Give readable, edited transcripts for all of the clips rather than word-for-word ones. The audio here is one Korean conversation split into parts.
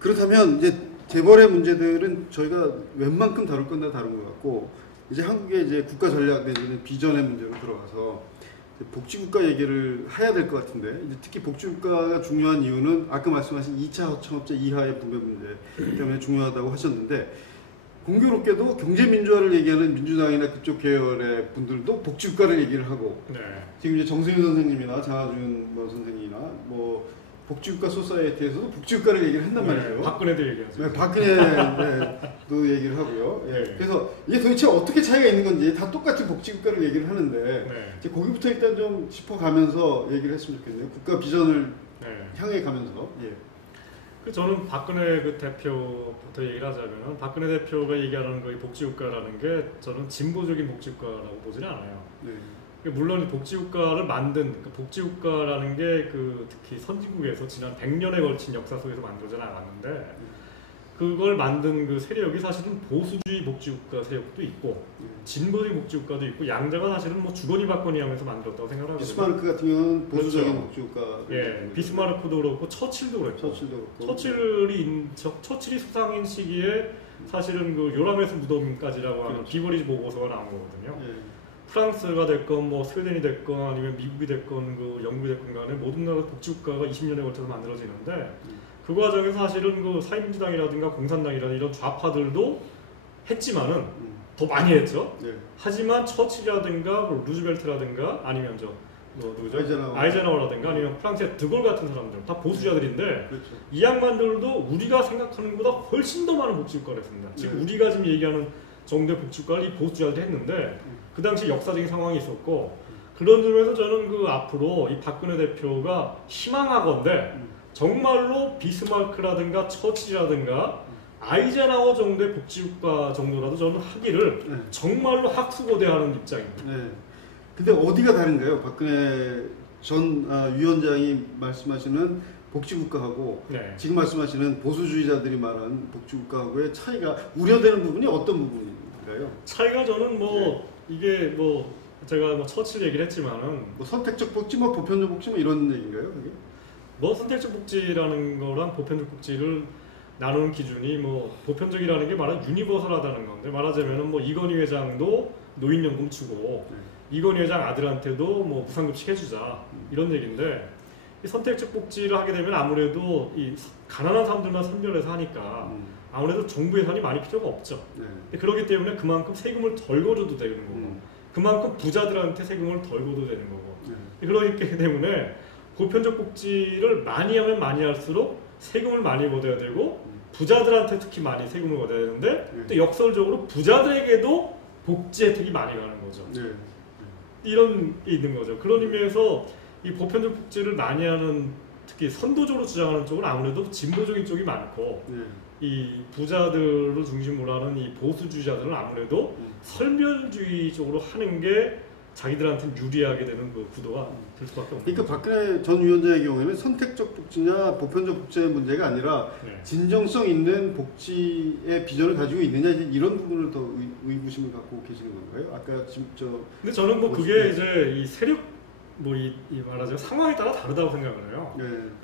그렇다면 이제 재벌의 문제들은 저희가 웬만큼 다룰 건 다 다룬 것 같고 이제 한국의 이제 국가 전략 내지는 비전의 문제로 들어가서 복지국가 얘기를 해야 될 것 같은데 이제 특히 복지국가가 중요한 이유는 아까 말씀하신 2차 청업제 이하의 분배 문제 때문에 중요하다고 하셨는데 공교롭게도 경제민주화를 얘기하는 민주당이나 그쪽 계열의 분들도 복지국가를 얘기를 하고 네. 지금 이제 정승윤 선생님이나 장하준 선생님이나 뭐 복지국가 소사이어티에서도 복지국가를 얘기를 한단 말이에요. 네, 박근혜도 얘기하죠. 네, 박근혜도 얘기를 하고요. 예. 네. 그래서 이게 도대체 어떻게 차이가 있는 건지 다 똑같은 복지국가를 얘기를 하는데 네. 이제 거기부터 일단 좀 짚어가면서 얘기를 했으면 좋겠네요. 국가 비전을 네. 향해 가면서. 예. 저는 박근혜 그 대표부터 얘기를 하자면 박근혜 대표가 얘기하는 그 복지국가라는 게 저는 진보적인 복지국가라고 보지는 않아요. 네. 물론 복지국가를 만든 복지국가라는 게 그 특히 선진국에서 지난 100년에 걸친 역사 속에서 만들어져 나갔는데 그걸 만든 그 세력이 사실은 보수주의 복지국가 세력도 있고 진보주의 복지국가도 있고 양자가 사실은 뭐 주거니 받거니 하면서 만들었다고 생각하거든요. 비스마르크 같은 경우는 보수적인 그렇죠. 복지국가. 예, 비스마르크도 그렇고 처칠도 그랬고. 처칠이 수상인 시기에 사실은 그 요람에서 무덤까지라고 하는 그렇죠. 비버리지 보고서가 나온 거거든요. 예. 프랑스가 됐건 뭐 스웨덴이 됐건 아니면 미국이 됐건 그 영국이 됐건 간에 모든 나라 복지국가가 20년에 걸쳐서 만들어지는데 그 과정에서 사실은 그 사회민주당이라든가 공산당이라든가 이런 좌파들도 했지만은 더 많이 했죠. 예. 하지만 처칠이라든가 뭐 루즈벨트라든가 아니면 누구죠? 아이젠하워라든가 아니면 프랑스의 드골 같은 사람들 다 보수자들인데 그렇죠. 이 양반들도 우리가 생각하는 것보다 훨씬 더 많은 복지국가를 했습니다. 지금 우리가 지금 얘기하는 정도의 복지국가를 이 보수자들이 했는데 그 당시 역사적인 상황이 있었고 그런 점에서 저는 그 앞으로 이 박근혜 대표가 희망하건대 정말로 비스마르크라든가 처칠이라든가 아이젠하워 정도의 복지국가 정도라도 저는 하기를 정말로 학수고대하는 입장입니다. 네. 근데 어디가 다른가요? 박근혜 전 위원장이 말씀하시는 복지국가하고 네. 지금 말씀하시는 보수주의자들이 말하는 복지국가하고의 차이가 우려되는 부분이 어떤 부분인가요? 차이가 저는 뭐 이게 뭐 제가 뭐 처칠 얘기를 했지만은 뭐 선택적 복지, 뭐 보편적 복지 뭐 이런 얘기인가요? 그게? 뭐 선택적 복지라는 거랑 보편적 복지를 나누는 기준이 뭐 보편적이라는 게 말하자면 유니버설하다는 건데 말하자면은 뭐 이건희 회장도 노인연금 주고 이건희 회장 아들한테도 뭐 무상급식 해주자 이런 얘기인데 이 선택적 복지를 하게 되면 아무래도 이 가난한 사람들만 선별해서 하니까 아무래도 정부 예산이 많이 필요가 없죠. 그렇기 때문에 그만큼 세금을 덜 거둬도 되는 거고 그만큼 부자들한테 세금을 덜 거둬도 되는 거고 그렇기 때문에 보편적 복지를 많이 하면 많이 할수록 세금을 많이 걷어야 되고 부자들한테 특히 많이 세금을 걷어야 되는데 또 역설적으로 부자들에게도 복지 혜택이 많이 가는 거죠. 이런 게 있는 거죠. 그런 의미에서 이 보편적 복지를 많이 하는 특히 선도적으로 주장하는 쪽은 아무래도 진보적인 쪽이 많고 이 부자들을 중심으로 하는 이 보수주의자들은 아무래도 설별주의 쪽으로 하는 게 자기들한테는 유리하게 되는 그 구도가 될 수밖에 없는 그러니까 박근혜 전 위원장의 경우에는 선택적 복지냐 보편적 복지의 문제가 아니라 진정성 있는 복지의 비전을 가지고 있느냐 이런 부분을 더 의구심을 갖고 계시는 건가요? 아까 지금 근데 저는 뭐 그게 이제 이 세력 뭐 이 말하자면 상황에 따라 다르다고 생각을 해요.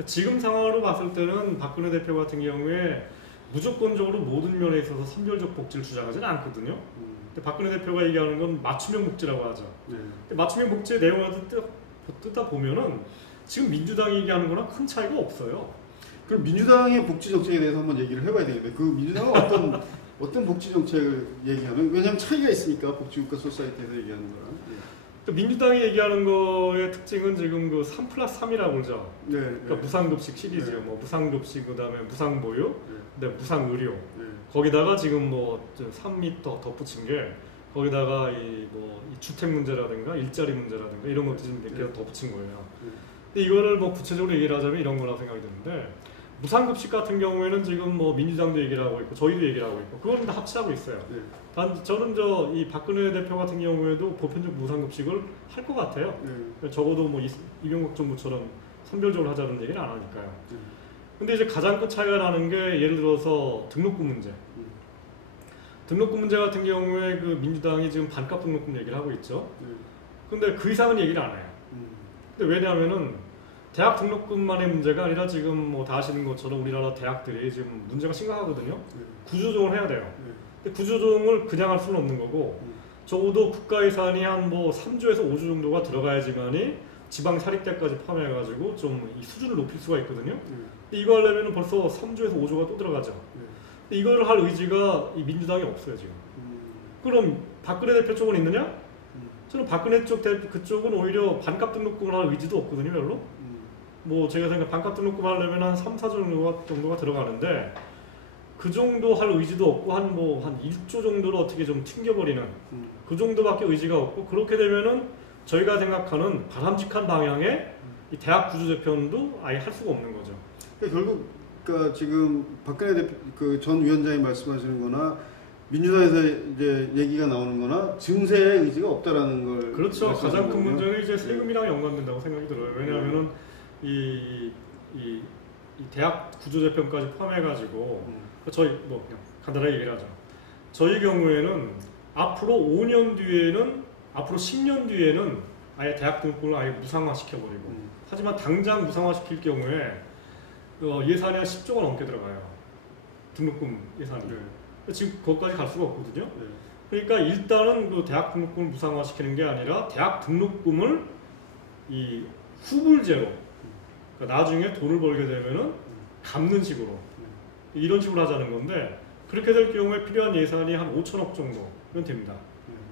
지금 상황으로 봤을 때는 박근혜 대표 같은 경우에 무조건적으로 모든 면에 있어서 선별적 복지를 주장하지는 않거든요. 근데 박근혜 대표가 얘기하는 건 맞춤형 복지라고 하죠. 근데 맞춤형 복지의 내용을 뜯다 보면은 지금 민주당이 얘기하는 거랑 큰 차이가 없어요. 그럼 민주당의 복지 정책에 대해서 한번 얘기를 해봐야 되겠는데 그 민주당은 어떤 복지 정책을 얘기하는? 왜냐하면 차이가 있으니까 복지국가 소사이티에서 얘기하는 거랑. 민주당이 얘기하는 거의 특징은 지금 그 3+3이라고 그러죠. 그러니까 무상급식 시리즈요. 뭐 무상급식 그다음에 무상보유, 그다음에 무상의료. 거기다가 지금 뭐 3이 더 덧붙인 게 거기다가 이 주택 문제라든가 일자리 문제라든가 이런 것들이 좀 몇 개 덧붙인 거예요. 근데 이거를 뭐 구체적으로 얘기를 하자면 이런 거라고 생각이 드는데 무상급식 같은 경우에는 지금 뭐 민주당도 얘기를 하고 있고 저희도 얘기를 하고 있고 그거는 다 합치하고 있어요. 단 저는 이 박근혜 대표 같은 경우에도 보편적 무상급식을 할 것 같아요. 적어도 뭐 이명박 정부처럼 선별적으로 하자는 얘기는 안 하니까요. 근데 이제 가장 큰 차이가 나는 게 예를 들어서 등록금 문제. 등록금 문제 같은 경우에 그 민주당이 지금 반값 등록금 얘기를 하고 있죠. 근데 그 이상은 얘기를 안 해요. 근데 왜냐하면은 대학 등록금만의 문제가 아니라 지금 뭐 다 아시는 것처럼 우리나라 대학들이 지금 문제가 심각하거든요. 구조조정을 해야 돼요. 근데 구조조정을 그냥 할 수는 없는 거고 적어도 국가 예산이 한 뭐 3조에서 5조 정도가 들어가야지만이 지방 사립대까지 포함해가지고 좀 이 수준을 높일 수가 있거든요. 근데 이거 하려면 벌써 3조에서 5조가 또 들어가죠. 근데 이거를 할 의지가 이 민주당이 없어요 지금. 그럼 박근혜 대표 쪽은 있느냐? 저는 박근혜 쪽 대표 그쪽은 오히려 반값 등록금을 할 의지도 없거든요 별로. 뭐 제가 생각 반값 등록금 하려면 한 3, 4조 정도가 들어가는데 그 정도 할 의지도 없고 한 1조 정도로 어떻게 좀 튕겨버리는 그 정도밖에 의지가 없고 그렇게 되면은 저희가 생각하는 바람직한 방향의 이 대학 구조 재편도 아예 할 수가 없는 거죠. 그러니까 결국 그러니까 지금 박근혜 대표 그 전 위원장이 말씀하시는거나 민주당에서 이제 얘기가 나오는거나 증세의 의지가 없다라는 걸 그렇죠. 가장 큰 거군요. 문제는 이제 세금이랑 연관된다고 생각이 들어요. 왜냐하면은 이 대학 구조 재편까지 포함해가지고 저희 뭐 그냥 간단하게 얘기를 하죠. 저희 경우에는 앞으로 5년 뒤에는 앞으로 10년 뒤에는 아예 대학 등록금을 아예 무상화 시켜버리고 하지만 당장 무상화 시킬 경우에 예산이 한 10조가 넘게 들어가요. 등록금 예산이. 지금 거기까지 갈 수가 없거든요. 그러니까 일단은 그 대학 등록금을 무상화 시키는 게 아니라 대학 등록금을 이 후불제로 그러니까 나중에 돈을 벌게 되면은 갚는 식으로 이런 식으로 하자는 건데 그렇게 될 경우에 필요한 예산이 한 5천억 정도면 됩니다.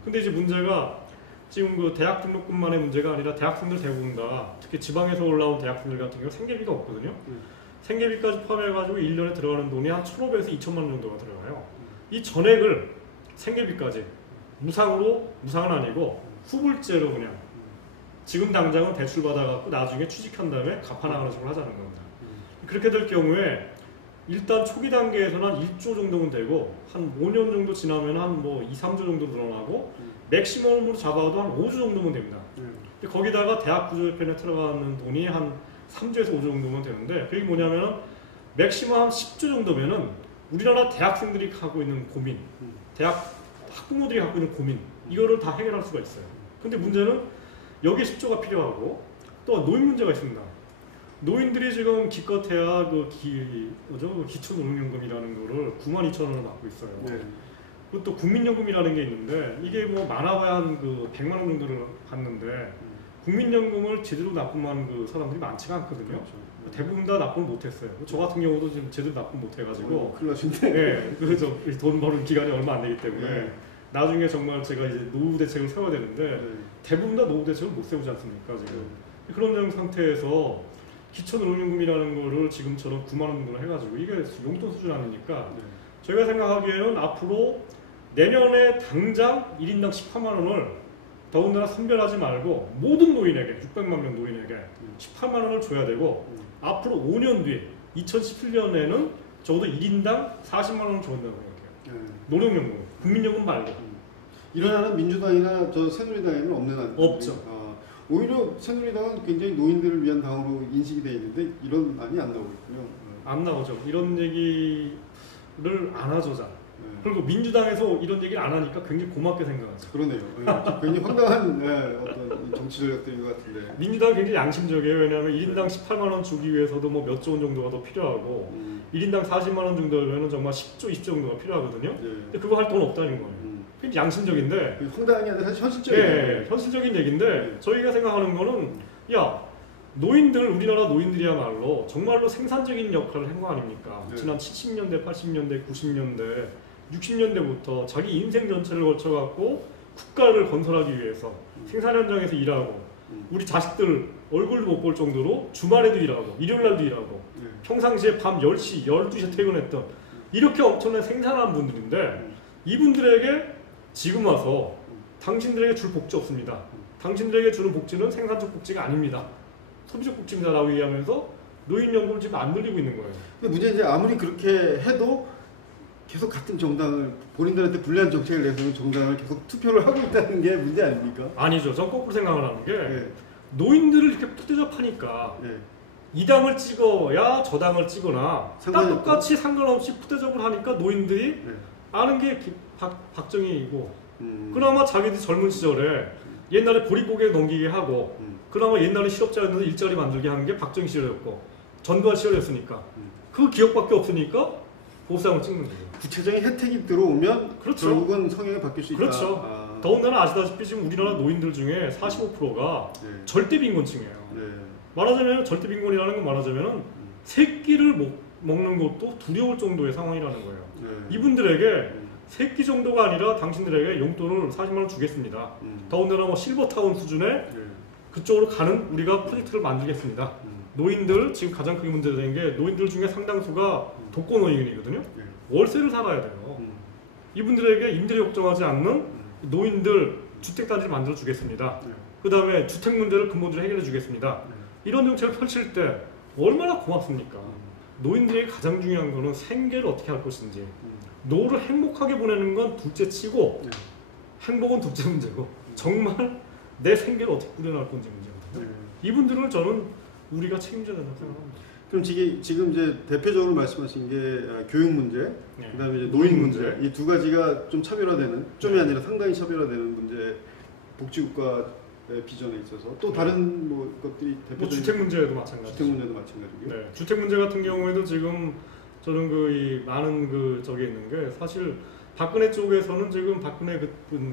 근데 이제 문제가 지금 그 대학 등록금만의 문제가 아니라 대학생들 대부분 다 특히 지방에서 올라온 대학생들 같은 경우 생계비가 없거든요. 생계비까지 포함해가지고 1년에 들어가는 돈이 한 1,500에서 2천만 원 정도가 들어가요. 이 전액을 생계비까지 무상은 아니고 후불제로 그냥 지금 당장은 대출 받아갖고 나중에 취직한 다음에 갚아나가는 식으로 하자는 겁니다. 그렇게 될 경우에 일단 초기 단계에서는 한 1조 정도면 되고 한 5년 정도 지나면 한 뭐 2, 3조 정도 늘어나고 맥시멈으로 잡아도 한 5조 정도면 됩니다. 근데 거기다가 대학 구조 재편에 들어가는 돈이 한 3조에서 5조 정도면 되는데 그게 뭐냐면 맥시멈 한 10조 정도면은 우리나라 대학생들이 하고 있는 고민, 대학 학부모들이 갖고 있는 고민 이거를 다 해결할 수가 있어요. 근데 문제는 여기에 10조가 필요하고 또 노인 문제가 있습니다. 노인들이 지금 기껏해야 기초노령연금이라는 거를 92,000원을 받고 있어요. 그것도 국민연금이라는 게 있는데 이게 뭐 많아봐야 한 그 100만 원 정도를 받는데 국민연금을 제대로 납부한 그 사람들이 많지가 않거든요. 그렇죠. 대부분 다 납부를 못했어요. 저 같은 경우도 지금 제대로 납부 못해가지고 큰일 나신데. 네, 그래서 돈 버는 기간이 얼마 안 되기 때문에 나중에 정말 제가 이제 노후 대책을 세워야 되는데 대부분 다 노후 대책을 못 세우지 않습니까 지금. 그런 상태에서 기초노령연금이라는 거를 지금처럼 9만 원 정도로 해가지고 이게 용돈 수준 아니니까 저희가 생각하기에는 앞으로 내년에 당장 1인당 18만 원을 더군다나 선별하지 말고 모든 노인에게 600만 명 노인에게 18만 원을 줘야 되고 앞으로 5년 뒤에 2017년에는 적어도 1인당 40만 원을 줘야 된다고 생각해요. 노령연금, 국민연금 말고. 일어나는 민주당이나 저 새누리당에는 없는 안 없죠. 오히려 새누리당은 굉장히 노인들을 위한 당으로 인식이 되어 있는데 이런 안이 안 나오고 있군요. 안 나오죠. 이런 얘기를 안 하죠, 잘. 그리고 민주당에서 이런 얘기를 안 하니까 굉장히 고맙게 생각하죠. 그러네요. 굉장히 황당한 어떤 정치 전략들인 것 같은데. 민주당은 굉장히 양심적이에요. 왜냐하면 1인당 18만 원 주기 위해서도 뭐 몇 조 원 정도가 더 필요하고 1인당 40만 원 정도면 정말 10조, 20조 정도가 필요하거든요. 근데 그거 할 돈 없다는 거예요. 굉장히 양심적인데 황당한 게 아니라 사실 현실적인 현실적인 얘기인데 저희가 생각하는 거는 우리나라 노인들이야말로 정말로 생산적인 역할을 한 거 아닙니까? 지난 70년대, 80년대, 90년대 60년대부터 자기 인생 전체를 거쳐갖고 국가를 건설하기 위해서 생산 현장에서 일하고 우리 자식들 얼굴도 못 볼 정도로 주말에도 일하고 일요일날도 일하고 평상시에 밤 10시, 12시에 퇴근했던 이렇게 엄청난 생산한 분들인데 이분들에게 지금 와서 당신들에게 줄 복지 없습니다. 당신들에게 주는 복지는 생산적 복지가 아닙니다. 소비적 복지입니다. 라고 얘기하면서 노인연금을 지금 안 늘리고 있는 거예요. 근데 문제는 이제 아무리 그렇게 해도 계속 같은 정당을 본인들한테 불리한 정책을 내세우는 정당을 계속 투표를 하고 있다는 게 문제 아닙니까? 아니죠. 전 거꾸로 생각을 하는 게 노인들을 이렇게 푸대접하니까 이 당을 찍어야 저 당을 찍거나 딱 똑같이 상관없이 푸대접을 하니까 노인들이 아는 게 박정희이고 그나마 자기들 젊은 시절에 옛날에 보릿고개 넘기게 하고 그나마 옛날에 실업자였는데 일자리 만들게 한 게 박정희 시절이었고 전두환 시절이었으니까 그 기억밖에 없으니까 보상을 찍는 거죠. 구체적인 혜택이 들어오면 그렇죠. 결국은 성향이 바뀔 수 있다. 그렇죠. 아. 더군다나 아시다시피 지금 우리나라 노인들 중에 45%가 네. 절대 빈곤층이에요. 네. 말하자면 절대 빈곤이라는 건 말하자면은 새끼를 먹는 것도 두려울 정도의 상황이라는 거예요. 네. 이분들에게 새끼 정도가 아니라 당신들에게 용돈을 40만 원 주겠습니다. 더군다나 뭐 실버타운 수준의 네. 그쪽으로 가는 우리가 프로젝트를 만들겠습니다. 노인들 지금 가장 크게 문제된 게 노인들 중에 상당수가 독거노인이거든요. 네. 월세를 살아야 돼요. 이분들에게 임대료 걱정하지 않는 노인들 주택단지를 만들어 주겠습니다. 네. 그 다음에 주택 문제를 근본적으로 해결해 주겠습니다. 이런 정책을 펼칠 때 얼마나 고맙습니까? 노인들에게 가장 중요한 거는 생계를 어떻게 할 것인지, 노후를 행복하게 보내는 건 둘째 치고 네. 행복은 둘째 문제고 정말 내 생계를 어떻게 꾸려나갈 건지 문제거든요. 네. 이분들을 저는 우리가 책임져야 된다고 생각합니다. 그럼 지금 이제 대표적으로 말씀하신 게 교육 문제, 네. 그다음에 이제 노인 문제, 이 두 가지가 좀 차별화되는, 좀이 아니라 상당히 차별화되는 문제, 복지국가의 비전에 있어서 또 다른 뭐 것들이 뭐 대표적인 주택 문제도 마찬가지죠. 주택 문제도 마찬가지고요. 네, 주택 문제 같은 경우에도 지금 저는 이 많은 저게 있는 게 사실 박근혜 쪽에서는 지금 박근혜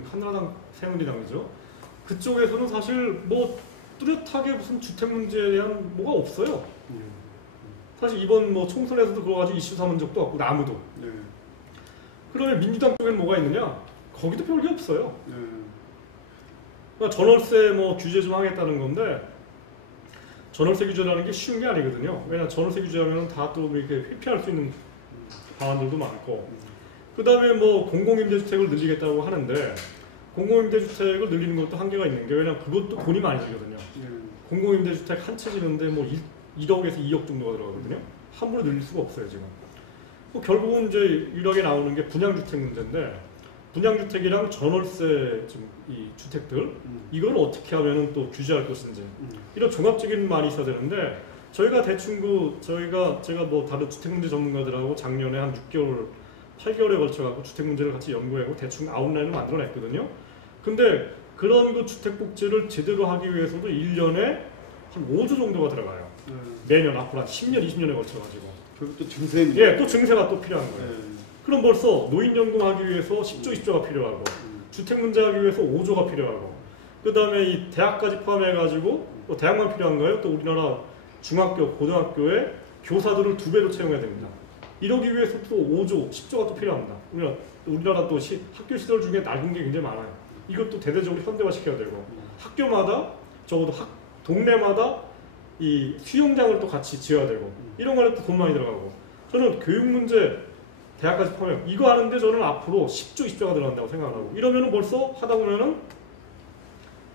한나라당 새누리당이죠. 그쪽에서는 사실 뭐 뚜렷하게 무슨 주택 문제에 대한 뭐가 없어요. 사실 이번 뭐 총선에서도 그거 가지고 이슈 삼은 적도 없고 나무도. 네. 그러면 민주당 쪽에는 뭐가 있느냐? 거기도 별게 없어요. 네. 그러니까 전월세 뭐 규제 좀 하겠다는 건데 전월세 규제라는 게 쉬운 게 아니거든요. 왜냐 전월세 규제하면 다 또 이렇게 회피할 수 있는 방안들도 많고, 그 다음에 뭐 공공임대주택을 늘리겠다고 하는데 공공임대주택을 늘리는 것도 한계가 있는 게, 왜냐 그것도 돈이 많이 들거든요. 공공임대주택 한 채 지는데 뭐 1억에서 2억 정도가 들어가거든요. 함부로 늘릴 수가 없어요 지금. 뭐 결국은 이제 유일하게 나오는 게 분양주택 문제인데, 분양주택이랑 전월세 지금 이 주택들 이걸 어떻게 하면은 또 규제할 것인지, 이런 종합적인 말이 있어야 되는데, 저희가 대충 제가 뭐 다른 주택문제 전문가들하고 작년에 한 6개월 8개월에 걸쳐 갖고 주택 문제를 같이 연구하고 대충 아웃라인을 만들어냈거든요. 근데 그런 그 주택 복지를 제대로 하기 위해서도 1년에 한 5조 정도가 들어가요. 매년 앞으로 한 10년, 20년에 걸쳐 가지고. 그리고 또 증세. 예, 또 증세가 또 필요한 거예요. 네. 그럼 벌써 노인연금 하기 위해서 10조, 20조가 필요하고, 주택 문제 하기 위해서 5조가 필요하고, 그 다음에 이 대학까지 포함해가지고, 또 대학만 필요한가요? 또 우리나라 중학교, 고등학교에 교사들을 2배로 채용해야 됩니다. 이러기 위해서 또 5조, 10조가 또 필요합니다. 우리나라 또 학교 시설 중에 낡은 게 굉장히 많아요. 이것도 대대적으로 현대화시켜야 되고, 학교마다 적어도 동네마다 이 수영장을 또 같이 지어야 되고, 이런 거에 또 돈 많이 들어가고, 저는 교육 문제 대학까지 포함해 이거 하는데 저는 앞으로 10조, 20조가 들어간다고 생각을 하고, 이러면은 벌써 하다 보면은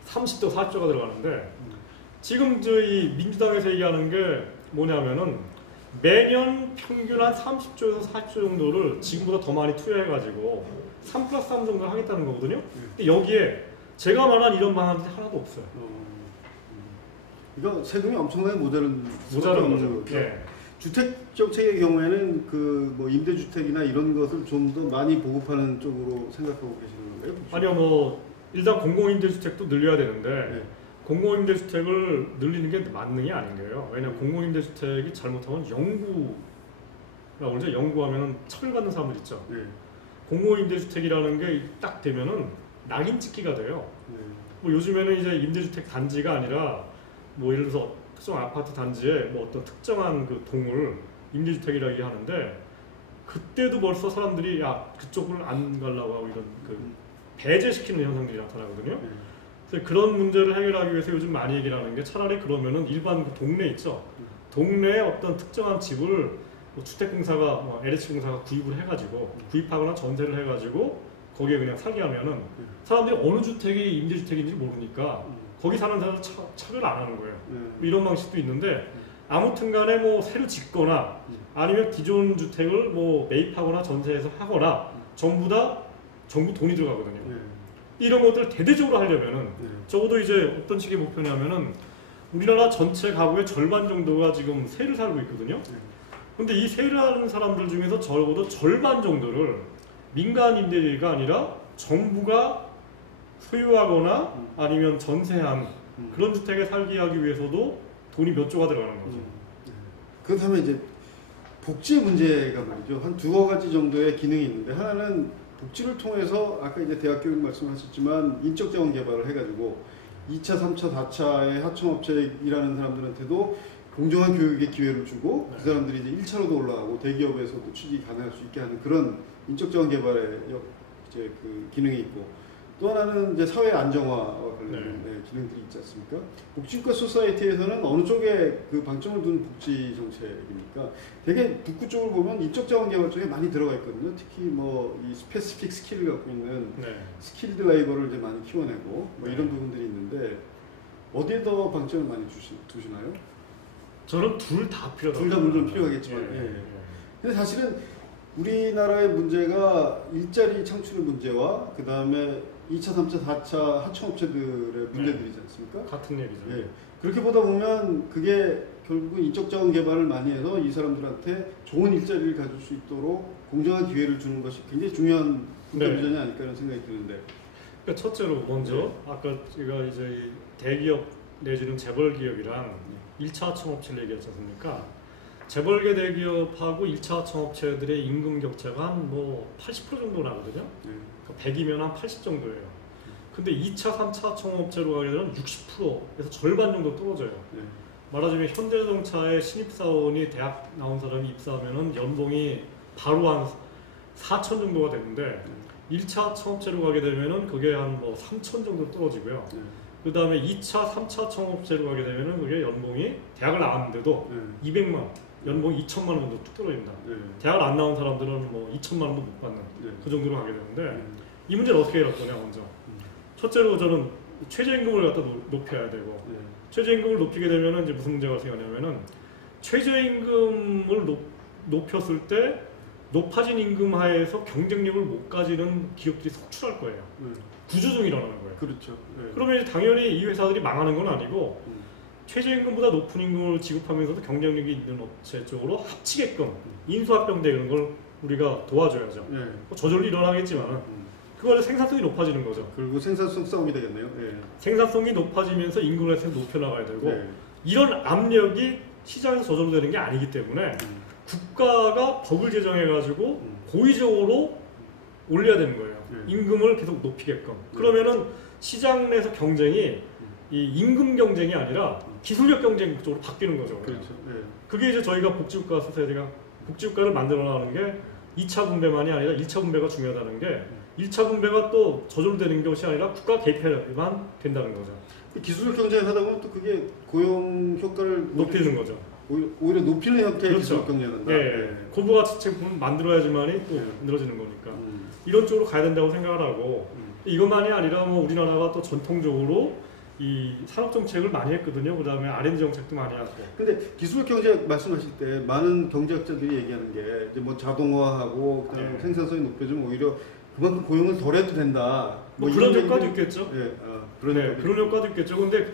30조, 40조가 들어가는데, 지금 저희 민주당에서 얘기하는 게 뭐냐면은 매년 평균 한 30조에서 40조 정도를 지금보다 더 많이 투여해가지고 3+3 정도를 하겠다는 거거든요. 근데 여기에 제가 말한 이런 방안들이 하나도 없어요. 이거 세금이 엄청나게 모자른 거죠. 거죠. 예. 주택 정책의 경우에는 그 뭐 임대주택이나 이런 것을 좀 더 많이 보급하는 쪽으로 생각하고 계시는 건가요? 아니요, 뭐 일단 공공임대주택도 늘려야 되는데, 네. 공공임대주택을 늘리는 게 만능이 아닌 거예요. 왜냐하면 공공임대주택이 잘못하면 영구하면은 처벌받는 사람들 있죠. 네. 공공임대주택이라는 게 딱 되면은 낙인 찍기가 돼요. 네. 뭐 요즘에는 이제 임대주택 단지가 아니라 뭐 예를 들어서 특정 아파트 단지에 뭐 어떤 특정한 그 동을 임대주택이라고 하는데, 그때도 벌써 사람들이 야 그쪽을 안 가려고 하고 이런 그 배제시키는 현상들이 나타나거든요. 그래서 그런 문제를 해결하기 위해서 요즘 많이 얘기를 하는 게, 차라리 그러면은 일반 그 동네 있죠. 동네에 어떤 특정한 집을 뭐 주택공사가 뭐 LH공사가 구입을 해가지고 구입하거나 전세를 해가지고 거기에 그냥 살게 하면은 사람들이 어느 주택이 임대주택인지 모르니까 거기 사는 사람들 차별 안 하는 거예요. 뭐 이런 방식도 있는데, 아무튼간에 뭐 새로 짓거나 아니면 기존 주택을 뭐 매입하거나 전세해서 하거나 전부 다 정부 돈이 들어가거든요. 이런 것들을 대대적으로 하려면은 적어도 이제 어떤 식의 목표냐면은 우리나라 전체 가구의 절반 정도가 지금 세를 살고 있거든요. 근데 이 세를 하는 사람들 중에서 적어도 절반 정도를 민간 임대가 아니라 정부가 소유하거나 아니면 전세한 그런 주택에 살게 하기 위해서도 돈이 몇 조가 들어가는 거죠. 그렇다면 이제 복지 문제가 말이죠. 한 두어 가지 정도의 기능이 있는데, 하나는 복지를 통해서 아까 이제 대학 교육 말씀하셨지만 인적 자원 개발을 해가지고 2차, 3차, 4차의 하청업체 일하는 사람들한테도 공정한 교육의 기회를 주고 그 사람들이 이제 1차로도 올라가고 대기업에서도 취직 가능할 수 있게 하는 그런 인적 자원 개발의 이제 그 기능이 있고, 또 하나는 이제 사회 안정화와 관련된 기능들이 있지 않습니까? 복지국가 소사이티에서는 어느 쪽에 그 방점을 둔 복지 정책입니까? 되게 북구 쪽을 보면 인적 자원 개발 쪽에 많이 들어가 있거든요. 특히 뭐 이 스페시픽 스킬을 갖고 있는 스킬드 레이버를 이제 많이 키워내고 뭐 이런 부분들이 있는데, 어디에 더 방점을 많이 두시나요? 저는 둘 다 필요하다고. 둘 다 물론 필요하겠지만. 근데 사실은 우리나라의 문제가 일자리 창출의 문제와 그 다음에 2차, 3차, 4차 하청업체들의 문제들이지 않습니까? 같은 얘기죠. 그렇게 보다 보면 그게 결국은 인적 자원 개발을 많이 해서 이 사람들한테 좋은 일자리를 가질 수 있도록 공정한 기회를 주는 것이 굉장히 중요한 국가 비전이 아닐까 라는 생각이 드는데. 그러니까 첫째로 먼저 아까 제가 이제 대기업 내지는 재벌 기업이랑 1차 하청업체를 얘기했지 않습니까? 재벌계 대기업하고 1차 하청업체들의 임금 격차가 한 뭐 80% 정도 나거든요. 그러니까 100이면 한 80 정도예요. 근데 2차, 3차 하청업체로 가게 되면 60%에서 절반 정도 떨어져요. 말하자면 현대자동차의 신입사원이 대학 나온 사람이 입사하면은 연봉이 바로 한 4천 정도가 되는데 1차 하청업체로 가게 되면은 그게 한 뭐 3천 정도 떨어지고요. 그 다음에 2차, 3차 청업체로 가게 되면은 그게 연봉이 대학을 나왔는데도 200만, 연봉이 2천만 원 정도 뚝 떨어집니다. 대학을 안 나온 사람들은 뭐 2천만 원도 못 받는 그 정도로 가게 되는데 이 문제를 어떻게 해결할 거냐 먼저. 첫째로 저는 최저임금을 갖다 높여야 되고 최저임금을 높이게 되면은 이제 무슨 문제가 생기냐면은 최저임금을 높였을 때 높아진 임금 하에서 경쟁력을 못 가지는 기업들이 속출할 거예요. 구조조정이 일어나는 거예요. 그렇죠. 그러면 이제 당연히 이 회사들이 망하는 건 아니고 최저임금보다 높은 임금을 지급하면서도 경쟁력이 있는 업체 쪽으로 합치게끔 인수합병되는 걸 우리가 도와줘야죠. 저절로 일어나겠지만 그걸 생산성이 높아지는 거죠. 그리고 생산성 싸움이 되겠네요. 생산성이 높아지면서 임금을 높여나가야 되고 이런 압력이 시장에서 저절로 되는 게 아니기 때문에 국가가 법을 제정해가지고 고의적으로 올려야 되는 거예요. 임금을 계속 높이게끔. 그러면은 시장 내에서 경쟁이 이 임금 경쟁이 아니라 기술력 경쟁 쪽으로 바뀌는 거죠. 그렇죠. 그게 이제 저희가 복지국가 소사이티가 복지국가를 만들어 나가는 게 2차 분배만이 아니라 1차 분배가 중요하다는 게 1차 분배가 또 저절로 되는 것이 아니라 국가 개입해야만 된다는 거죠. 기술력 경쟁을 하다 보면 또 그게 고용 효과를 높이는 거죠. 오히려 높이는 형태의 그렇죠. 기술력 경쟁을 한다. 고부가 제품 만들어야지만이 또 만들어지는 거니까 이런 쪽으로 가야 된다고 생각을 하고 이것만이 아니라 뭐 우리나라가 또 전통적으로 이 산업 정책을 많이 했거든요. 그 다음에 R&D 정책도 많이 하고. 근데 기술력 경제 말씀하실 때 많은 경제학자들이 얘기하는 게 이제 뭐 자동화하고 그다음에 생산성이 높여지면 오히려 그만큼 고용을 덜 해도 된다. 뭐 그런 효과도 있겠죠. 그런 효과도 있겠죠. 근데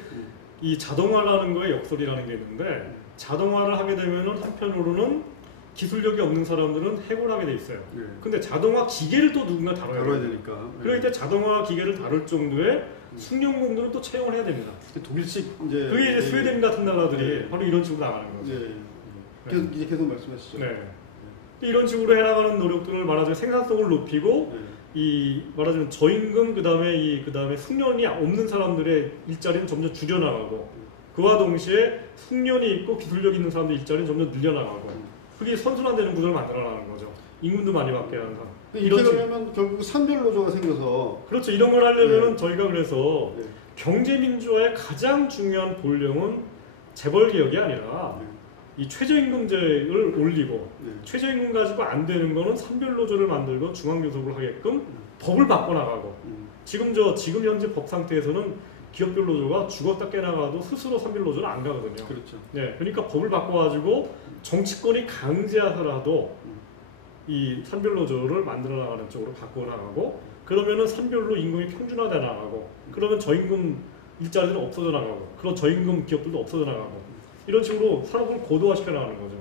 이 자동화라는 거에 역설이라는 게 있는데 자동화를 하게 되면은 한편으로는 기술력이 없는 사람들은 해고하게 돼 있어요. 근데 자동화 기계를 또 누군가 다뤄야 되니까. 그러니까 자동화 기계를 다룰 정도의 숙련공들은 또 채용을 해야 됩니다. 독일식 이제 그게 이제 스웨덴 같은 나라들이 바로 이런 식으로 나가는 거죠. 이제 계속 말씀하시죠. 이런 식으로 해나가는 노력들을 말하자면 생산성을 높이고 이 말하자면 저임금 그다음에 숙련이 없는 사람들의 일자리는 점점 줄여나가고 그와 동시에 숙련이 있고 기술력 있는 사람들 일자리는 점점 늘려나가고 그게 선순환되는 구조를 만들어나가는 거죠. 임금도 많이 받게 하는 사람. 이렇게 되면 결국 산별 노조가 생겨서 그렇죠. 이런 걸 하려면 저희가 그래서 경제민주화의 가장 중요한 본령은 재벌개혁이 아니라 이 최저임금제를 올리고 최저임금 가지고 안 되는 거는 산별노조를 만들고 중앙교섭을 하게끔 법을 바꿔나가고 지금 현재 법 상태에서는 기업별 노조가 죽었다 깨나가도 스스로 산별노조를 안 가거든요. 그렇죠. 그러니까 법을 바꿔가지고 정치권이 강제하더라도 이 산별노조를 만들어 나가는 쪽으로 바꿔 나가고 그러면은 산별로 임금이 평준화돼 나가고 그러면 저임금 일자리는 없어져 나가고 그런 저임금 기업들도 없어져 나가고 이런 식으로 산업을 고도화시켜 나가는 거죠.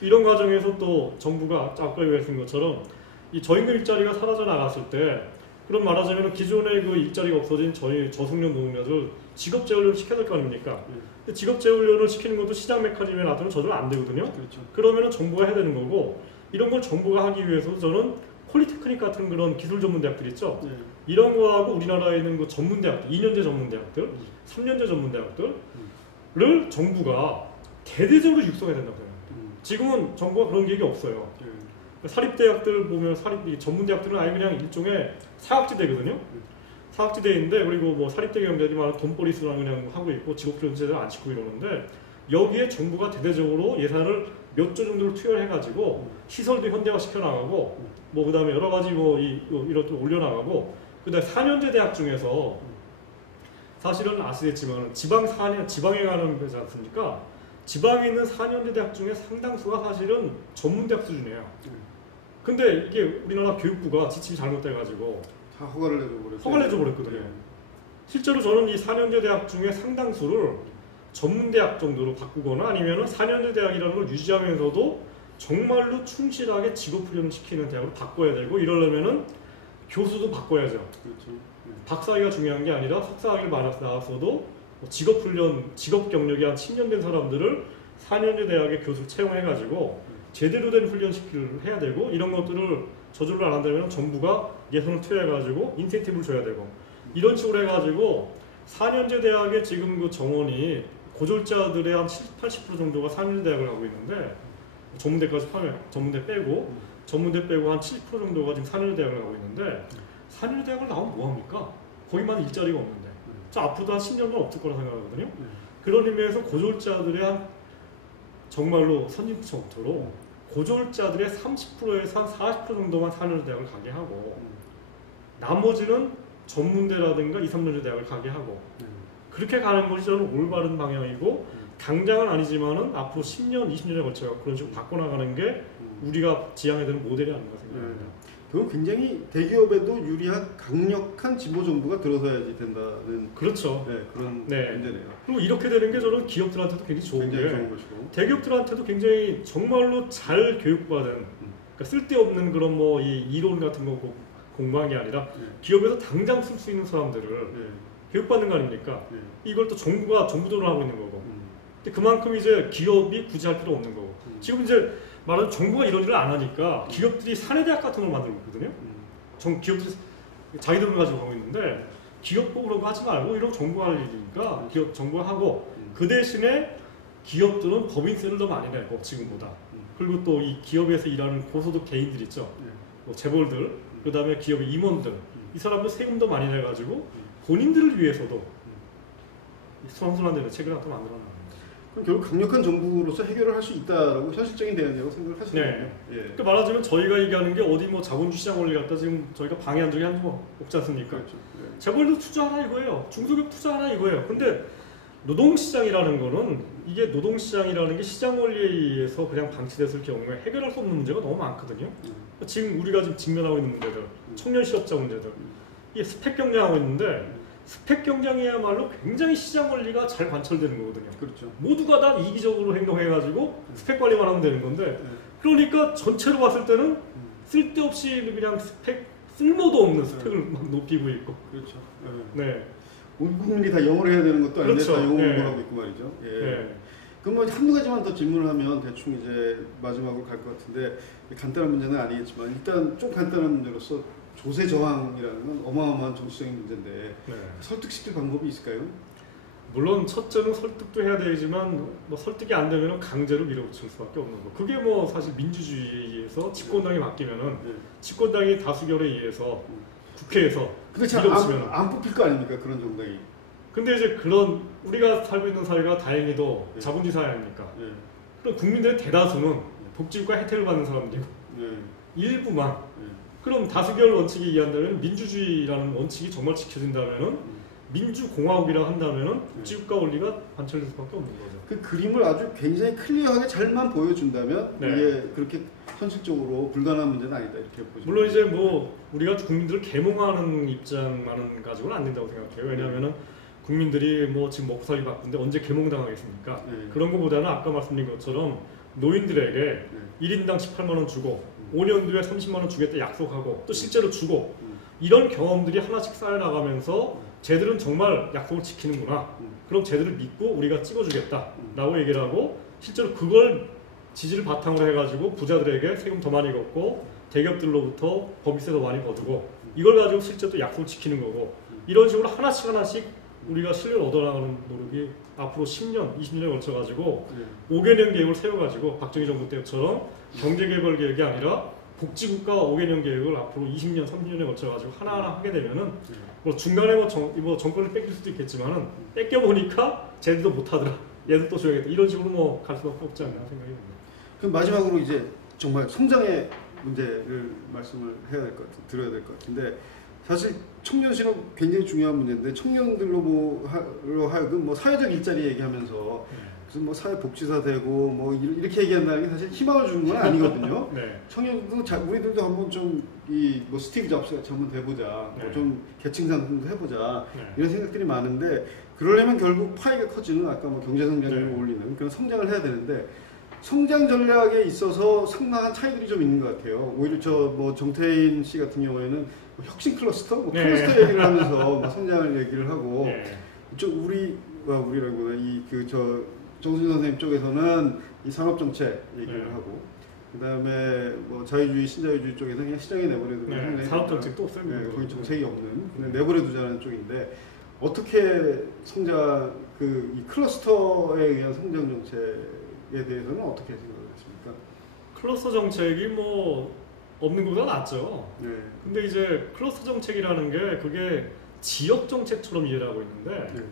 이런 과정에서 또 정부가 아까 말씀드린 것처럼 이 저임금 일자리가 사라져 나갔을 때 그럼 말하자면 기존의 그 일자리가 없어진 저희 저숙련 노동자들 직업 재훈련을 시켜야 될 거 아닙니까? 근데 직업 재훈련을 시키는 것도 시장 메커니즘에 놔두면 저절로 안 되거든요. 그렇죠. 그러면은 정부가 해야 되는 거고 이런 걸 정부가 하기 위해서 저는 폴리테크닉 같은 그런 기술 전문 대학들 있죠. 네. 이런 거하고 우리나라에 있는 그 전문 대학들, 2년제 전문 대학들, 3년제 전문 대학들을 정부가 대대적으로 육성해야 된다고 생각합니다. 지금은 정부가 그런 계획이 없어요. 사립대학들 보면 전문 대학들은 아예 그냥 일종의 사각지대거든요. 사각지대인데 그리고 뭐 사립대 경제들이 말하는 돈벌이수랑 그냥 하고 있고 직업교육제를 안 시키고 이러는데 여기에 정부가 대대적으로 예산을 몇 조 정도를 투여를 해가지고 시설도 현대화 시켜나가고 뭐 그다음에 여러 가지 이런 또 올려나가고 그다음에 4년제 대학 중에서 사실은 아시겠지만 지방에 가는 데지 않습니까? 지방에 있는 4년제 대학 중에 상당수가 사실은 전문대학 수준이에요. 근데 이게 우리나라 교육부가 지침이 잘못돼가지고 다 허가를 내줘버렸어요. 허가를 내줘버렸거든요. 실제로 저는 이 4년제 대학 중에 상당수를 전문대학 정도로 바꾸거나 아니면 4년제 대학이라는 걸 유지하면서도 정말로 충실하게 직업훈련을 시키는 대학으로 바꿔야 되고 이러려면은 교수도 바꿔야죠. 그렇죠. 박사학위가 중요한 게 아니라 석사학위를 나왔어도 직업훈련, 직업 경력이 한 10년 된 사람들을 4년제 대학의 교수를 채용해가지고 제대로 된 훈련시키를 해야 되고 이런 것들을 저절로 안 한다면 정부가 예산을 투여해가지고 인센티브를 줘야 되고 이런 식으로 해가지고 4년제 대학의 지금 그 정원이 고졸자들의 한 70~80% 정도가 4년제 대학을 가고 있는데 전문대까지 포함해 전문대 빼고 한 7% 정도가 지금 4년제 대학을 가고 있는데 4년제 대학을 나오면 뭐합니까? 거기만 일자리가 없는데 저 앞으로도 한 10년은 없을 거라 생각하거든요. 그런 의미에서 고졸자들의 한 정말로 선진처럼 고졸자들의 30%에서 한 40% 정도만 4년제 대학을 가게 하고 나머지는 전문대라든가 2, 3년제 대학을 가게 하고 그렇게 가는 것이 저는 올바른 방향이고 당장은 아니지만은 앞으로 10년, 20년에 걸쳐 그런 식으로 바꿔나가는 게 우리가 지향해야 되는 모델이 아닌가 생각합니다. 그건 굉장히 대기업에도 유리한 강력한 지보 정부가 들어서야지 된다는 그렇죠. 그런 네. 문제네요. 그리고 이렇게 되는 게 저는 기업들한테도 굉장히 좋은 굉장히 게 좋은 것이고 대기업들한테도 굉장히 정말로 잘 교육받은 그러니까 쓸데없는 그런 뭐 이 이론 같은 거 공부한 게 아니라 기업에서 당장 쓸 수 있는 사람들을 교육받는 거 아닙니까? 이걸 또 정부가 정부적으로 하고 있는 거고 근데 그만큼 이제 기업이 굳이 할 필요 없는 거고 지금 이제 말하는 정부가 이런 일을 안 하니까 기업들이 사내대학 같은 걸 만들고 있거든요. 기업들이 자기들 돈 가지고 가고 있는데 기업 보고 그런 거 하지 말고 이런 정부가 할 일이니까 기업 정부가 하고 그 대신에 기업들은 법인세를 더 많이 내고 지금보다 그리고 또 이 기업에서 일하는 고소득 개인들 있죠. 뭐 재벌들 그 다음에 기업의 임원들 이 사람들 세금도 많이 내가지고 본인들을 위해서도 선순환 되는 체계를 또 만들어 놔요. 그럼 결국 강력한 정부로서 해결을 할 수 있다라고 현실적인 대안이라고 생각을 하시는 거예요. 그러니까 말하자면 저희가 얘기하는 게 어디 뭐 자본주의 시장 원리 갖다 지금 저희가 방해한 적이 한두 번 없지 않습니까? 그렇죠. 재벌도 투자하라 이거예요. 중소기업 투자하라 이거예요. 근데 노동시장이라는 거는 이게 노동시장이라는 게 시장 원리에 의해서 그냥 방치됐을 경우에 해결할 수 없는 문제가 너무 많거든요. 지금 우리가 지금 직면하고 있는 문제들, 청년 실업자 문제들, 이게 스펙 경쟁하고 있는데 스펙 경쟁이야말로 굉장히 시장 원리가 잘 관철되는 거거든요. 그렇죠. 모두가 다 이기적으로 행동해가지고 스펙 관리만 하면 되는 건데 그러니까 전체로 봤을 때는 쓸데없이 그냥 쓸모도 없는 스펙을 막 높이고 있고. 그렇죠. 네. 온 국민이 다 영어를 해야 되는 것도 아닌데 그렇죠. 다 영어로 네. 하고 있고 말이죠. 네. 그럼 뭐 한두 가지만 더 질문을 하면 대충 이제 마지막으로 갈 것 같은데 간단한 문제는 아니겠지만 일단 좀 간단한 문제로서 조세 저항이라는 건 어마어마한 정치적인 문제인데 설득시킬 방법이 있을까요? 물론 첫째는 설득도 해야 되지만 뭐 설득이 안 되면 강제로 밀어붙일 수밖에 없는 거. 그게 뭐 사실 민주주의에 의해서 집권당이 바뀌면은 집권당이 다수결에 의해서 국회에서 근데 잘 안 뽑힐 거 아닙니까 그런 정당이? 근데 이제 그런 우리가 살고 있는 사회가 다행히도 자본주의 사회 아닙니까? 그럼 국민들의 대다수는 복지국가 혜택을 받는 사람들이고 일부만 그럼 다수결 원칙에 의한다면 민주주의라는 원칙이 정말 지켜진다면은 민주공화국이라고 한다면은 복지국가 원리가 관철될 수밖에 없는 거죠. 그 그림을 아주 굉장히 클리어하게 잘만 보여준다면 이게 그렇게 현실적으로 불가능한 문제는 아니다 이렇게 보죠. 물론 이제 뭐 우리가 국민들을 계몽하는 입장만은 가지고는 안 된다고 생각해요. 왜냐하면은 국민들이 뭐 지금 먹고 살기 바쁜데 언제 계몽당하겠습니까? 그런 것보다는 아까 말씀드린 것처럼 노인들에게 1인당 18만 원 주고 5년 뒤에 30만 원 주겠다 약속하고 또 실제로 주고 이런 경험들이 하나씩 쌓여나가면서 쟤들은 정말 약속을 지키는구나. 그럼 쟤들을 믿고 우리가 찍어주겠다라고 얘기를 하고 실제로 그걸 지지를 바탕으로 해가지고 부자들에게 세금 더 많이 걷고 대기업들로부터 법인세 더 많이 거두고 이걸 가지고 실제 또 약속을 지키는 거고 이런 식으로 하나씩 우리가 신뢰를 얻어나가는 노력이 앞으로 10년, 20년에 걸쳐가지고 5개년 계획을 세워가지고 박정희 정부 때처럼 경제개발 계획이 아니라 복지국가 5개년 계획을 앞으로 20년, 30년에 걸쳐가지고 하나하나 하게 되면은 뭐 중간에 뭐 정권을 뺏길 수도 있겠지만은 뺏겨보니까 쟤들도 못하더라. 얘들 또 줘야겠다. 이런 식으로 뭐 갈 수밖에 없지 않나 생각이 듭니다. 그럼 마지막으로 이제 정말 성장의 문제를 말씀을 해야 될 것 같아요. 들어야 될 것 같은데 사실 청년 실업 굉장히 중요한 문제인데 청년들로 하여금 뭐 사회적 일자리 얘기하면서 무슨 뭐 사회복지사 되고 뭐 이렇게 얘기한다는 게 사실 희망을 주는 건 아니거든요. 네. 청년들도 우리들도 한번 좀 이 뭐 스티브 잡스 같이 한번 돼보자, 네. 뭐 좀 계층 상승도 해보자 네. 이런 생각들이 많은데 그러려면 결국 파이가 커지는 아까 뭐 경제 성장률을 네. 올리는 그런 성장을 해야 되는데 성장 전략에 있어서 상당한 차이들이 좀 있는 것 같아요. 오히려 저 뭐 정태인 씨 같은 경우에는 뭐 혁신 클러스터, 뭐 네. 클러스터 얘기를 하면서 뭐 성장을 얘기를 하고 네. 이쪽 우리라고 이 그 저 정순 선생님 쪽에서는 이 산업 정책 얘기를 네. 하고 그다음에 뭐 자유주의 신자유주의 쪽에서 그냥 시장에 내버려두고 네. 산업 정책도 없어요. 네, 거의 정책이 없는 그냥 내버려두자는 쪽인데 어떻게 성장 이 클러스터에 의한 성장 정책에 대해서는 어떻게 생각을 하십니까? 클러스터 정책이 뭐 없는 것보다 낫죠. 네. 근데 이제 클러스터 정책이라는 게 그게 지역 정책처럼 이해를 하고 있는데 네.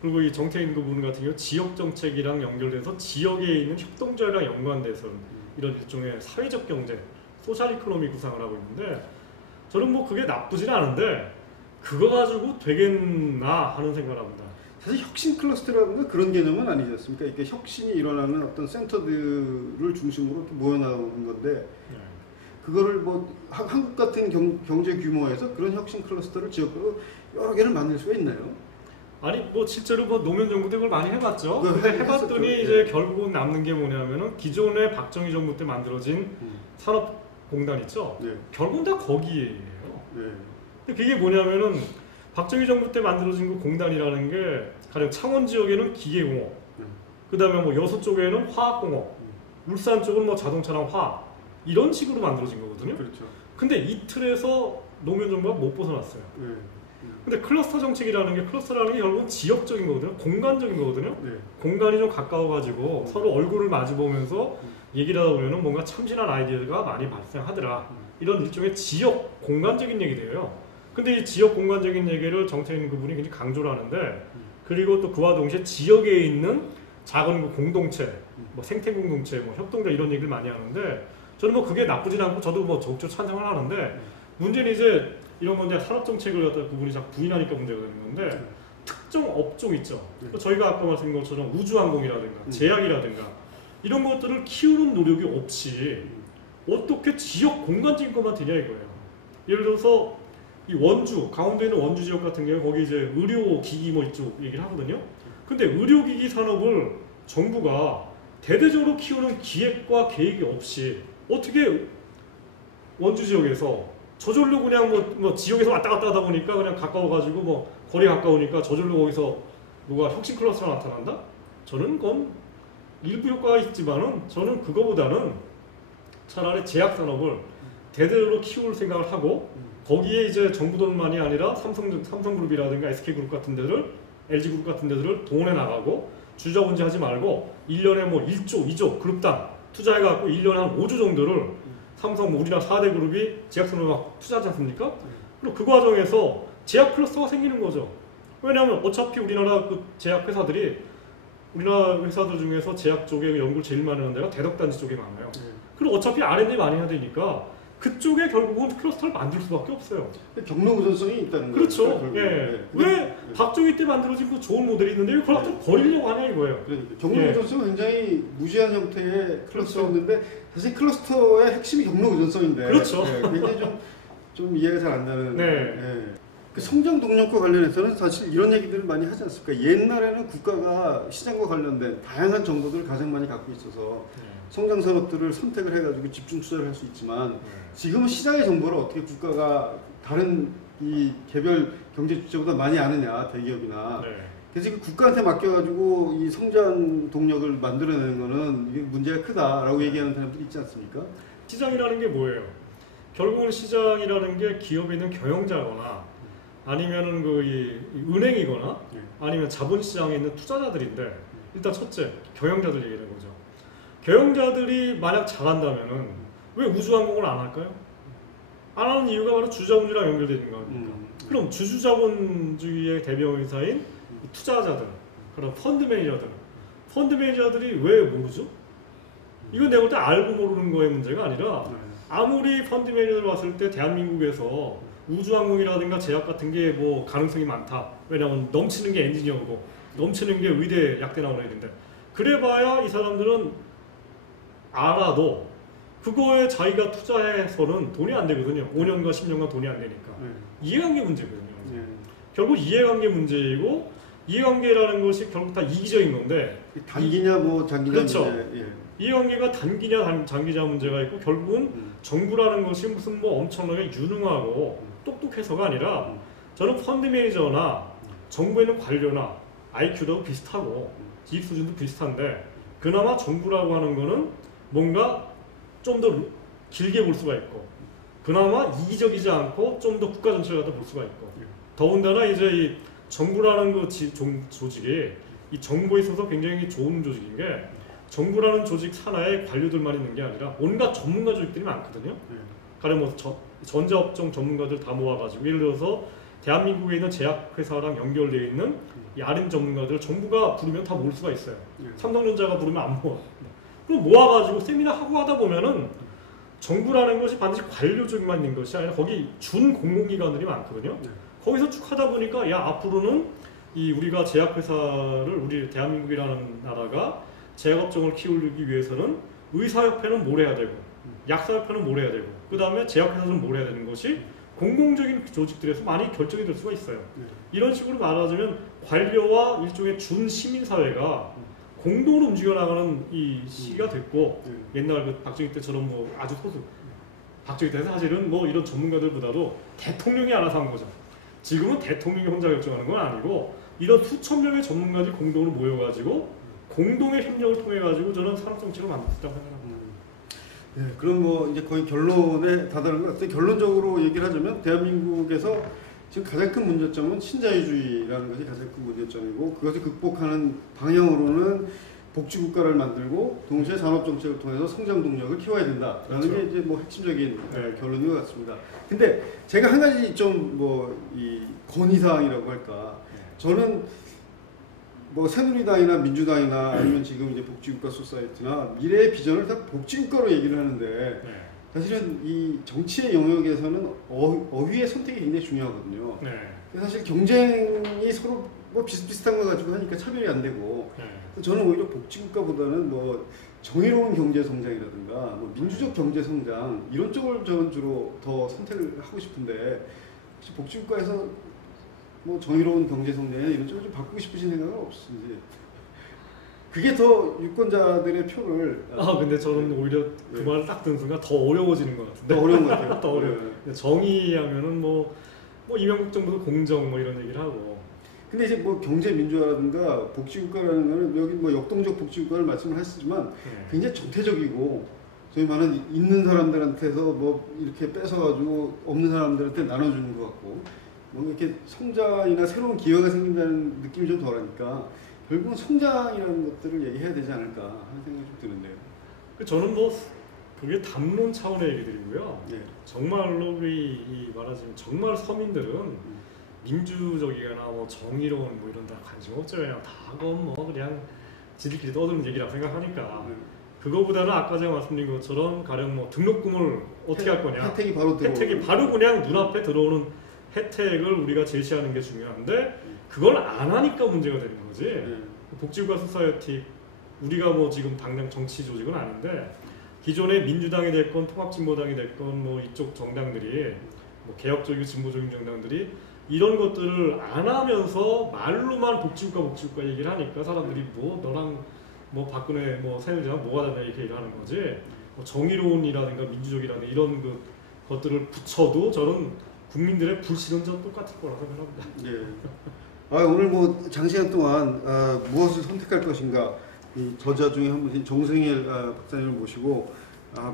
그리고 이 정태인 그분 같은 경우 지역 정책이랑 연결돼서 지역에 있는 협동조합이랑 연관돼서 이런 일종의 사회적 경제, 소셜 이코노미 구상을 하고 있는데 저는 뭐 그게 나쁘진 않은데 그거 가지고 되겠나 하는 생각을 합니다. 사실 혁신 클러스터라는 건 그런 개념은 아니지 않습니까? 이렇게 혁신이 일어나는 어떤 센터들을 중심으로 이렇게 모여나오는 건데 네. 그거를 뭐 한국 같은 경제 규모에서 그런 혁신 클러스터를 지역으로 여러 개를 만들 수가 있나요? 아니 뭐 실제로 뭐 노무현 정부 때 그걸 많이 해봤죠. 네, 근데 했었죠. 해봤더니 네. 이제 결국은 남는 게 뭐냐면은 기존의 박정희 정부 때 만들어진 산업공단 있죠. 네. 결국은 다 거기에요. 네. 근데 그게 뭐냐면은 박정희 정부 때 만들어진 그 공단이라는 게 가령 창원 지역에는 기계공업, 그다음에 뭐 여수 쪽에는 화학공업, 울산 쪽은 뭐 자동차랑 화학 이런 식으로 만들어진 거거든요. 그렇죠. 근데 이 틀에서 노무현 정부가 못 벗어났어요. 네. 근데 클러스터 정책이라는 게 클러스터라는 게 결국은 지역적인 거거든요. 공간적인 거거든요. 네. 공간이 좀 가까워가지고 서로 얼굴을 마주보면서 얘기를 하다 보면은 뭔가 참신한 아이디어가 많이 발생하더라. 이런 일종의 지역 공간적인 얘기들이에요. 근데 이 지역 공간적인 얘기를 정태인 그분이 굉장히 강조를 하는데 그리고 또 그와 동시에 지역에 있는 작은 그 공동체, 뭐 생태 공동체, 뭐 협동조 이런 얘기를 많이 하는데 저는 뭐 그게 나쁘진 않고 저도 뭐 적극적으로 찬성을 하는데 문제는 이제 이런 건 이제 산업 정책을 갖다 그분이 자꾸 부인하니까 문제가 되는 건데 특정 업종 있죠. 저희가 아까 말씀드린 것처럼 우주항공이라든가 제약이라든가 이런 것들을 키우는 노력이 없이 어떻게 지역 공간적인 것만 되냐 이거예요. 예를 들어서 이 원주, 강원도에 있는 원주 지역 같은 경우에 거기 이제 의료기기 뭐 이쪽 얘기를 하거든요. 근데 의료기기 산업을 정부가 대대적으로 키우는 기획과 계획이 없이 어떻게 원주 지역에서 저절로 그냥 뭐 지역에서 왔다 갔다 하다 보니까 그냥 가까워가지고 뭐 거리 가까우니까 저절로 거기서 누가 혁신 클러스터가 나타난다? 저는 그건 일부 효과가 있지만은 저는 그거보다는 차라리 제약 산업을 대대로 키울 생각을 하고 거기에 이제 정부 돈만이 아니라 삼성그룹이라든가 SK그룹 같은 데들, LG그룹 같은 데들을 동원해 나가고 주자 운지하지 말고 1년에 뭐 1조, 2조 그룹당 투자해갖고 1년에 한 5조 정도를 삼성 뭐 우리나라 4대 그룹이 제약산업에 투자하지 않습니까? 그리고 그 과정에서 제약 클러스터가 생기는 거죠. 왜냐하면 어차피 우리나라 그 제약 회사들이 우리나라 회사들 중에서 제약 쪽에 연구를 제일 많이 하는 데가 대덕단지 쪽에 많아요. 그리고 어차피 R&D 많이 해야 되니까 그쪽에 결국은 클러스터를 만들 수밖에 없어요. 경로 우선성이 있다는 거죠. 그렇죠. 예. 왜 박정희 때 만들어진 그 좋은 모델이 있는데 왜 그걸 갖다 버리려고 하냐 이거예요. 그러니까 경로 우선성은 굉장히 무제한 형태의 클러스터였는데 사실 클러스터의 핵심이 경로 우선성인데 그렇죠. 굉장히 좀 이해가 잘 안 되는. 네. 그 성장 동력과 관련해서는 사실 이런 얘기들을 많이 하지 않습니까? 옛날에는 국가가 시장과 관련된 다양한 정보들을 가장 많이 갖고 있어서 성장 산업들을 선택을 해가지고 집중 투자를 할 수 있지만 지금은 시장의 정보를 어떻게 국가가 다른 이 개별 경제 주체보다 많이 아느냐 대기업이나. 네. 그래서 그 국가한테 맡겨가지고 이 성장 동력을 만들어내는 거는 이게 문제가 크다라고 얘기하는 사람들이 있지 않습니까? 시장이라는 게 뭐예요? 결국은 시장이라는 게 기업에 있는 경영자거나 아니면은 이 은행이거나 네. 아니면 자본시장에 있는 투자자들인데 일단 첫째 경영자들 얘기하는 거죠. 경영자들이 만약 잘한다면은 왜 우주항공을 안 할까요? 안 하는 이유가 바로 주자본주의랑 연결되어 있는 거 아닙니까? 그럼 주주자본주의의 대명사인 투자자들, 그런 펀드 매니저들이 왜 모르죠? 이건 내가 볼 때 알고 모르는 거의 문제가 아니라 아무리 펀드 매니저들 봤을 때 대한민국에서 우주항공이라든가 제약 같은 게 뭐 가능성이 많다. 왜냐하면 넘치는 게 엔지니어고 넘치는 게 의대 약대 나오는 애인데 그래봐야 이 사람들은 알아도 그거에 자기가 투자해서는 돈이 안 되거든요. 5년과 10년간 돈이 안 되니까. 이해관계 문제거든요. 결국 이해관계 문제이고 이해관계라는 것이 결국 다 이기적인 건데 단기냐 뭐 장기냐 그렇죠. 문제. 이해관계가 단기냐 장기냐 문제가 있고 결국은 정부라는 것이 무슨 뭐 엄청나게 유능하고 똑똑해서가 아니라 저는 펀드 매니저나 정부에 있는 관료나 IQ도 비슷하고 지식 수준도 비슷한데 그나마 정부라고 하는 거는 뭔가 좀 더 길게 볼 수가 있고 그나마 이기적이지 않고 좀 더 국가 전체를 갖다 볼 수가 있고 더군다나 이제 이 정부라는 그 조직이 이 정부에 있어서 굉장히 좋은 조직인 게 정부라는 조직 산하에 관료들만 있는 게 아니라 온갖 전문가 조직들이 많거든요. 가령 뭐 전자업종 전문가들 다 모아가지고 예를 들어서 대한민국에 있는 제약회사랑 연결되어 있는 이 R&D 전문가들 정부가 부르면 다 모을 수가 있어요. 삼성전자가 부르면 안 모아. 그럼 모아가지고 세미나 하고 하다 보면은 정부라는 것이 반드시 관료 쪽만 있는 것이 아니라 거기 준 공공기관들이 많거든요. 거기서 쭉 하다 보니까 야 앞으로는 이 우리가 제약회사를 우리 대한민국이라는 나라가 제약업종을 키우기 위해서는 의사협회는 뭘 해야 되고 약사협회는 뭘 해야 되고 그 다음에 제약회사는 뭘 해야 되는 것이 공공적인 조직들에서 많이 결정이 될 수가 있어요. 이런 식으로 말하자면 관료와 일종의 준 시민사회가 공동으로 움직여 나가는 이 시기가 됐고 옛날 그 박정희 때처럼 뭐 아주 소수 박정희 때는 사실은 뭐 이런 전문가들보다도 대통령이 알아서 한 거죠. 지금은 대통령이 혼자 결정하는 건 아니고 이런 수천 명의 전문가들이 공동으로 모여가지고 공동의 협력을 통해 가지고 저는 산업정책을 만들었다고 생각합니다. 네, 그럼 뭐 이제 거의 결론에 다다른 것 같아요. 결론적으로 얘기를 하자면 대한민국에서 지금 가장 큰 문제점은 신자유주의라는 것이 가장 큰 문제점이고 그것을 극복하는 방향으로는 복지국가를 만들고 동시에 산업정책을 통해서 성장 동력을 키워야 된다라는 그렇죠. 게 이제 뭐 핵심적인 결론인 것 같습니다. 근데 제가 한 가지 좀 뭐 이 건의사항이라고 할까 저는 뭐 새누리당이나 민주당이나 아니면 지금 이제 복지국가 소사이티나 미래의 비전을 다 복지국가로 얘기를 하는데 사실은 이 정치의 영역에서는 어휘의 선택이 굉장히 중요하거든요. 사실 경쟁이 서로 뭐 비슷비슷한 거 가지고 하니까 차별이 안 되고 저는 오히려 복지국가보다는 뭐 정의로운 경제 성장이라든가 뭐 민주적 경제 성장 이런 쪽을 저는 주로 더 선택을 하고 싶은데 혹시 복지국가에서 뭐 정의로운 경제 성장이나 이런 쪽을 좀 바꾸고 싶으신 생각은 없으신지? 그게 더 유권자들의 표를 근데 저는 오히려 그 말을 딱 듣는 순간 더 어려워지는 것 같은데. 더 어려운 것 같아요. 더 어려워. 정의하면은 뭐 이명박 정부도 공정 뭐 이런 얘기를 하고. 근데 이제 뭐 경제 민주화라든가 복지국가라는 거는 여기 뭐 역동적 복지국가를 말씀을 하시지만 굉장히 정태적이고 저희 말은 있는 사람들한테서 뭐 이렇게 뺏어가지고 없는 사람들한테 나눠주는 것 같고 뭔가 이렇게 성장이나 새로운 기회가 생긴다는 느낌이 좀 덜하니까 결국은 성장이라는 것들을 얘기해야 되지 않을까 하는 생각이 좀 드는데요. 저는 뭐 그게 담론 차원의 얘기들이고요. 정말로 이 말하자면 정말 서민들은 민주적이거나 뭐 정의로운 뭐 이런 데 관심 없죠. 그냥 다 그건 뭐 그냥 지들끼리 떠드는 얘기라고 생각하니까 그거보다는 아까 제가 말씀드린 것처럼 가령 뭐 등록금을 어떻게 할 거냐 혜택이 바로 혜택이 바로 그냥 눈앞에 들어오는 혜택을 우리가 제시하는 게 중요한데 그걸 안 하니까 문제가 되는 거지. 복지국가 소사이어티 우리가 뭐 지금 당장 정치 조직은 아닌데 기존의 민주당이 됐건 통합진보당이 됐건 뭐 이쪽 정당들이 뭐 개혁적이고 진보적인 정당들이 이런 것들을 안 하면서 말로만 복지국가 얘기를 하니까 사람들이 뭐 너랑 뭐 박근혜 뭐 새누리당 뭐가 다르냐 이렇게 얘기를 하는 거지. 뭐 정의로운이라든가 민주적이라든가 이런 것들을 붙여도 저는 국민들의 불씨는 전 똑같을 거라고 생각합니다. 예. 오늘 뭐 장시간 동안 무엇을 선택할 것인가 이 저자 중에 한 분인 정승일 박사님을 모시고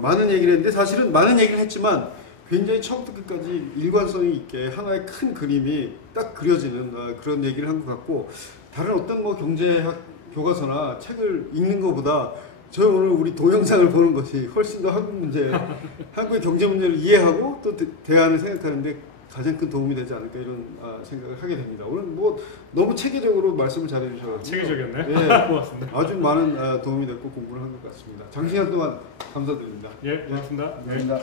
많은 얘기를 했는데 사실은 많은 얘기를 했지만 굉장히 처음부터 끝까지 일관성이 있게 하나의 큰 그림이 딱 그려지는 그런 얘기를 한 것 같고 다른 어떤 뭐 경제학 교과서나 책을 읽는 것보다 저희 오늘 우리 동영상을 보는 것이 훨씬 더 한국 문제, 한국의 경제 문제를 이해하고 또 대안을 생각하는데 가장 큰 도움이 되지 않을까 이런 생각을 하게 됩니다. 오늘 뭐 너무 체계적으로 말씀을 잘해 주셔서 체계적이었네. 예, 고맙습니다. 아주 많은 도움이 됐고 공부를 한 것 같습니다. 장시간 동안 감사드립니다. 예, 고맙습니다. 감사합니다.